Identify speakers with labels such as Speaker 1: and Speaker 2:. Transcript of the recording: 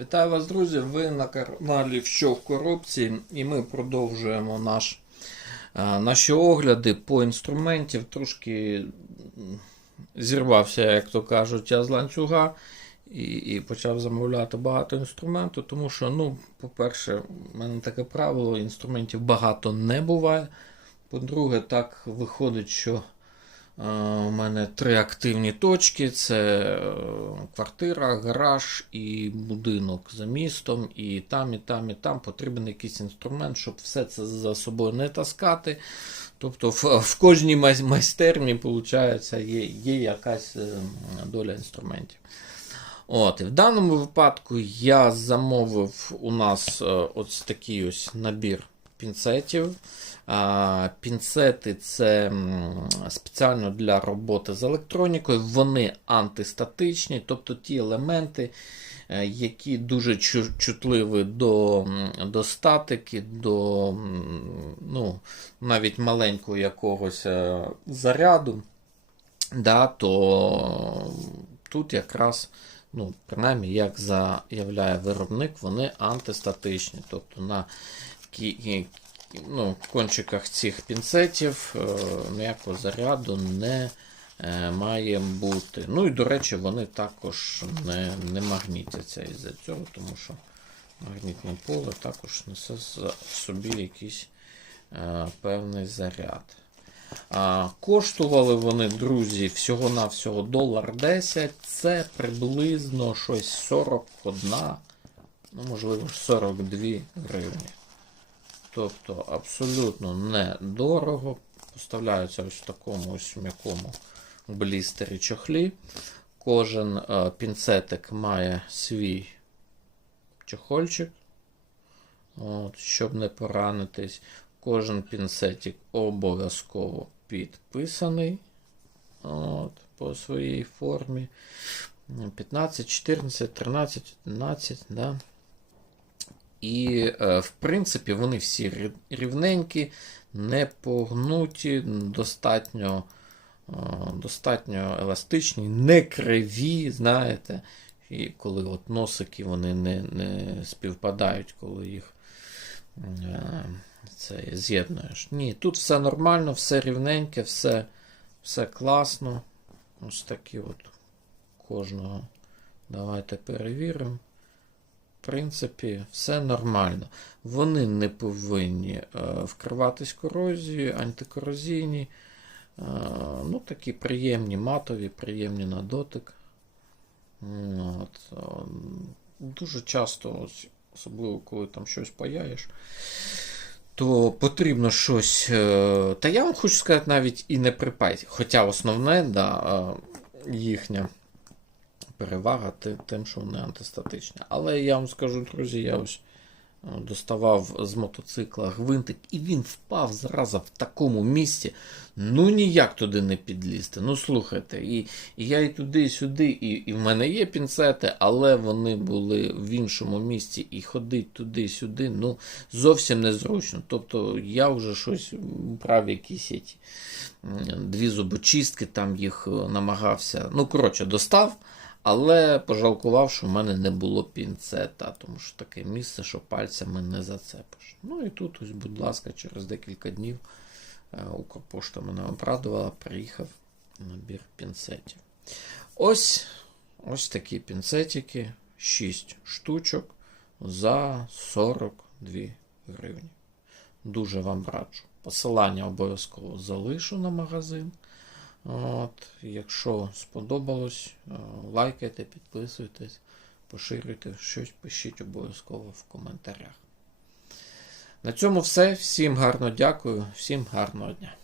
Speaker 1: Вітаю вас, друзі! Ви на каналі Що в коробці, і ми продовжуємо наш, е, наші огляди по інструментів. Трошки зірвався, як то кажуть, я з ланцюга і, і почав замовляти багато інструменту, тому що, ну, по-перше, в мене таке правило: інструментів багато не буває. По-друге, так виходить, що У мене три активні точки: це е, квартира, гараж і будинок за містом. І там, і там, і там потрібен якийсь інструмент, щоб все це за собою не таскати. Тобто в, в кожній майстерні виходить, є, є якась е, доля інструментів. От, і в даному випадку я замовив у нас е, ось такий ось набір пінцетів. Пінцети це спеціально для роботи з електронікою. Вони антистатичні, тобто ті елементи, е, які дуже чутливі до, до статики, до ну, навіть маленького якогось е, заряду, да, то тут якраз. Ну, принаймні, як заявляє виробник, вони антистатичні. Тобто на ну, кончиках цих пінцетів е, ніякого заряду не е, має бути. Ну і, до речі, вони також не, не магнітяться із-за цього, тому що магнітне поле також несе в собі якийсь е, певний заряд. Коштували вони, друзі, всього-навсього долар 10. Це приблизно щось 41, ну, можливо, 42 гривні. Тобто абсолютно недорого. Поставляються ось в такому ось м'якому блістері чохлі. Кожен е, пінцетик має свій чохольчик, от, щоб не поранитись. Кожен пінцетик обов'язково підписаний от, по своїй формі. 15, 14, 13, 11, да. І, е, в принципі, вони всі рівненькі, не погнуті, достатньо, е, достатньо еластичні, не криві, знаєте. І коли от носики вони не, не співпадають, коли їх е, це з'єднуєш. Ні, тут все нормально, все рівненьке, все, все класно. Ось такі от кожного. Давайте перевіримо. Принципі, все нормально. Вони не повинні е, вкриватись корозією, антикорозійні. Е, ну, такі приємні, матові, приємні на дотик. От, е, дуже часто, особливо коли там щось паяєш, то потрібно щось. Та я вам хочу сказати, навіть і не припаяти. Хоча основне, да, їхня перевага тим, що вони антистатичні. Але я вам скажу, друзі, я ось е, доставав з мотоцикла гвинтик, і він впав зразу в такому місці. Ну ніяк туди не підлізти. Ну слухайте, і, і я і туди, і сюди, і, і в мене є пінцети, але вони були в іншому місці, і ходить туди-сюди, ну зовсім незручно. Тобто я вже щось брав якісь дві зубочистки, там їх е, намагався. Ну, коротше, достав. Але пожалкував, що в мене не було пінцета, тому що таке місце, що пальцями не зацепиш. Ну і тут, ось, будь ласка, через декілька днів е, Укрпошта мене обрадувала, приїхав набір пінцетів. Ось ось такі пінцетики, 6 штучок за 42 гривні. Дуже вам раджу. Посилання обов'язково залишу на магазин. От, якщо сподобалось, е, лайкайте, підписуйтесь, поширюйте щось, пишіть обов'язково в коментарях. На цьому все. Всім гарно дякую, всім гарного дня.